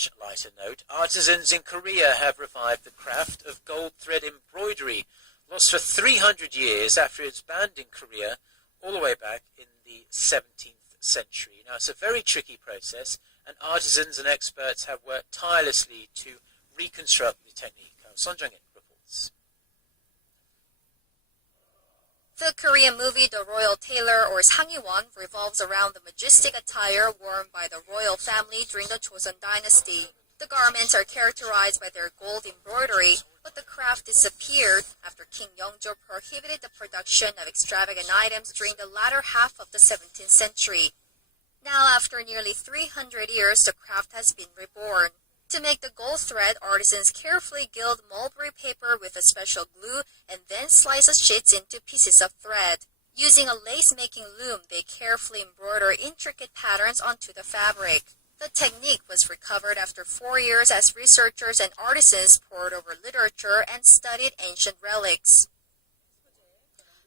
much lighter note, artisans in Korea have revived the craft of gold thread embroidery, lost for 300 years after it was banned in Korea all the way back in the 17th century. Now, it's a very tricky process, and artisans and experts have worked tirelessly to reconstruct the technique. Son Jung-in reports. The Korean movie The Royal Tailor, or 상의원, revolves around the majestic attire worn by the royal family during the Joseon dynasty. The garments are characterized by their gold embroidery, but the craft disappeared after King Yeongjo prohibited the production of extravagant items during the latter half of the 17th century. Now, after nearly 300 years, the craft has been reborn. To make the gold thread, artisans carefully gild mulberry paper with a special glue and then slice the sheets into pieces of thread. Using a lace-making loom, they carefully embroider intricate patterns onto the fabric. The technique was recovered after 4 years as researchers and artisans pored over literature and studied ancient relics.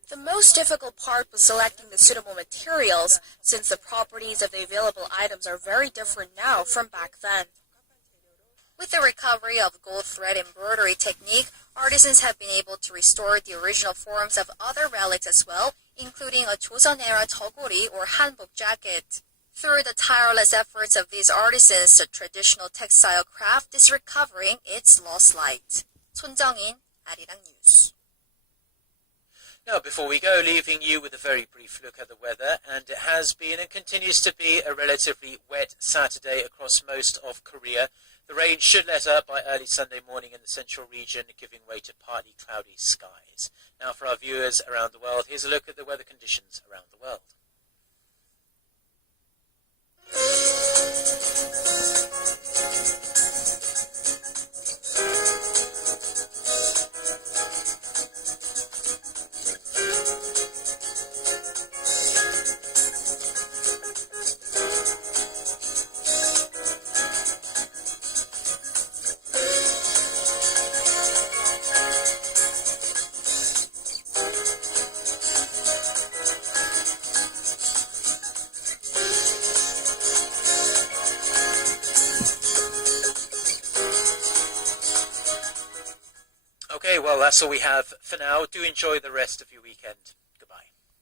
The most difficult part was selecting the suitable materials, since the properties of the available items are very different now from back then. With the recovery of gold thread embroidery technique, artisans have been able to restore the original forms of other relics as well, including a Joseon-era jeogori or hanbok jacket. Through the tireless efforts of these artisans, the traditional textile craft is recovering its lost light. Son Jung-in, Arirang News. Now, before we go, leaving you with a very brief look at the weather, and it has been and continues to be a relatively wet Saturday across most of Korea. The rain should let up by early Sunday morning in the central region, giving way to partly cloudy skies. Now, for our viewers around the world, here's a look at the weather conditions around the world. Okay, well, that's all we have for now. Do enjoy the rest of your weekend.